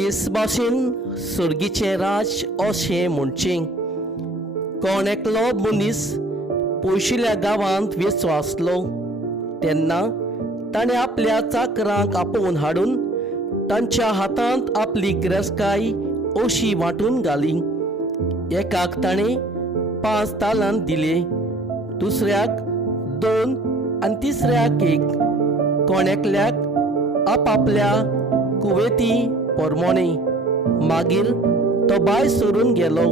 तेच भाशेन सुर्गीचें राज अशें म्हणचें. कोण एकलो मनीस पयशिल्ल्या गांवांत वेचो आसलो तेन्ना ताणें आपल्या चाकरांक आपोवन हाडून तांच्या हातांत आपली गिरेस्तकाय अशी वांटून घाली. एकाक ताणें 5 तालांत दिले, दुसऱ्याक 2 आनी तिसऱ्याक 1. कोण एकल्याक आपापल्या कुवेती पोरमोणे. मागीर तो भायर सरून गेलो.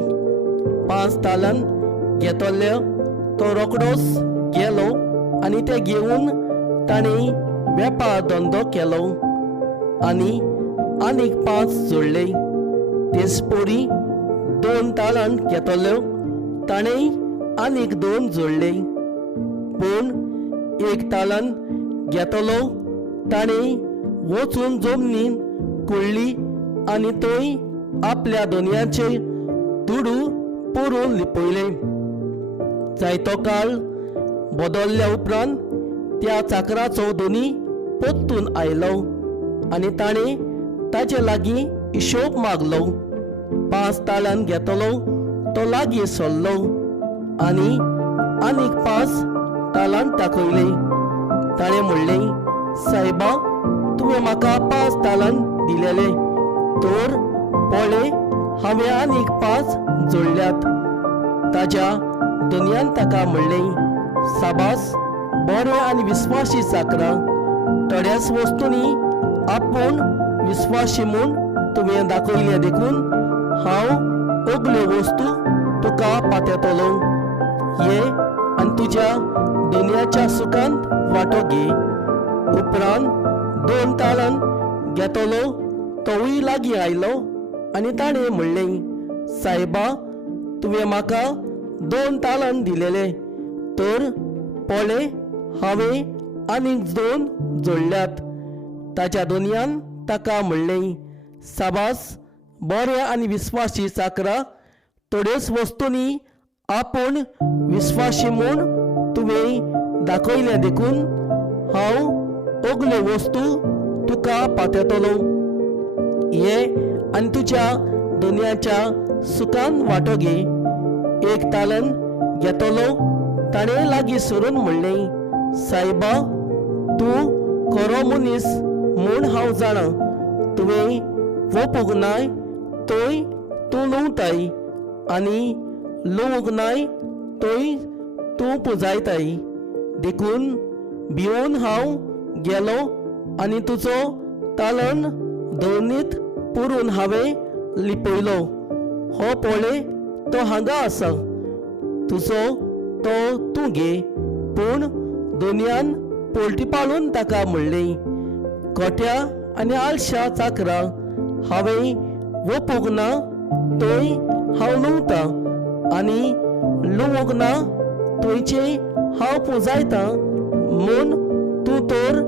5 तालांत घेतले तो रोखडोच गेलो आनी ते घेवन ताणें वेपार धंदो केलो आनी आनीक 5 जोडले. तेच पोरी 2 तालांत घेतल्यो ताणें आनीक 2 जोडले. पूण 1 तालांत घेतलो ताणें वचून जमनीन कुळ्ळी आनी थंय आपल्या दोनयाचे दुडू पुरून लिपयले. जायतो काळ बदलल्या उपरांत त्या चाकराचो दोनी परतून आयलो आनी ताणें ताचे लागीं हिशोब मागलो. 5 तालांत घेतलो तो लागीं सरलो आनी आनीक 5 तालांत दाखयले. ताणें म्हणलें, सायबा, तुवें म्हाका 5 तालांत दिलेले, तर पळय हांवें आनीक 5 जोडल्यात. ताच्या दोनयान ताका म्हणलें, साबास, बरें आनी विस्वासी चाकरा. थोड्याच वस्तूंनी आपूण विस्वासी म्हूण तुवें दाखयलें देखून हांव ओगल्यो वस्तू तुका पातयतलो. ये आनी तुज्या दोनयाच्या सुखांत वांटो घे. उपरांत 2 तालांत घेतलो तोवूय लागीं आयलो आनी ताणें म्हणलें, सायबा, तुवें म्हाका 2 तालांत दिलेले, तर पळय हांवें आनीक 2 जोडल्यात. ताच्या दोनयान ताका म्हणलें, साबास, बरें आनी विस्वासी चाकरा. थोड्योच वस्तूंनी आपूण विस्वासी म्हूण तुवें दाखयलें देखून हांव ओगल्यो वस्तू तुका पातयतलो. ये आनी तुज्या दोनयाच्या सुखान वांटो घे. 1 तालांत घेतलो ताणें लागीं सरून म्हणलें, सायबा, तूं खरो मनीस म्हूण हांव जाणां. तुवें वोपूंक नाय थंय तूं लुंवताय आनी लुंवूंक नाय थंय तूं पुंजायताय. देखून भिवून हांव गेलो आनी तुजो तालन दोनीत पुरून हांवें लिपयलो. हो पळय तो हांगा आसा, तुजो तो तूं घे. पूण दोनयान पोलटी ताका म्हणलें, खोट्या आनी आलशा चाकरा, हांवें वोपूंक ना थंय हांव लुंवतां आनी लुंवूंक ना थंयचे हांव पुंजायतां म्हूण तूं तर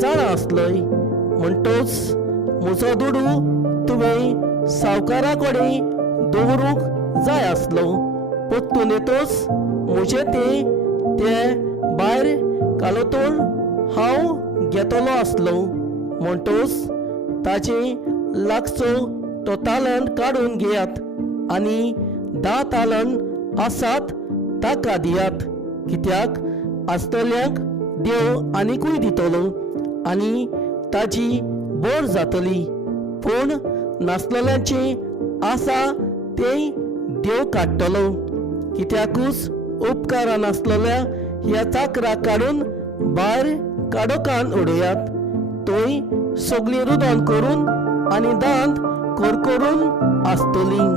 जाणा आसलोय. म्हणटोच म्हजो दुडू तुवें सावकारा कडेन दवरूंक जाय आसलो. परतून येतोच म्हजें ते भायर कालोतोल हांव घेतलो आसलो. म्हणटोच ताचे लागचो तो तालंत काडून घेयात आनी 10 तालंत आसात ताका दियात. कित्याक आसतल्यांक देव आनीकूय दितलो आनी ताजी बोर जातली. पूण नासलेल्यांची आसा तें देव काडटलो. कित्याकूच उपकारा नासलेल्या ह्या चाकराक काडून भायर काडोकान उडयात. थंय सगळीं रुदन करून आनी दांत करकरून आसतलीं.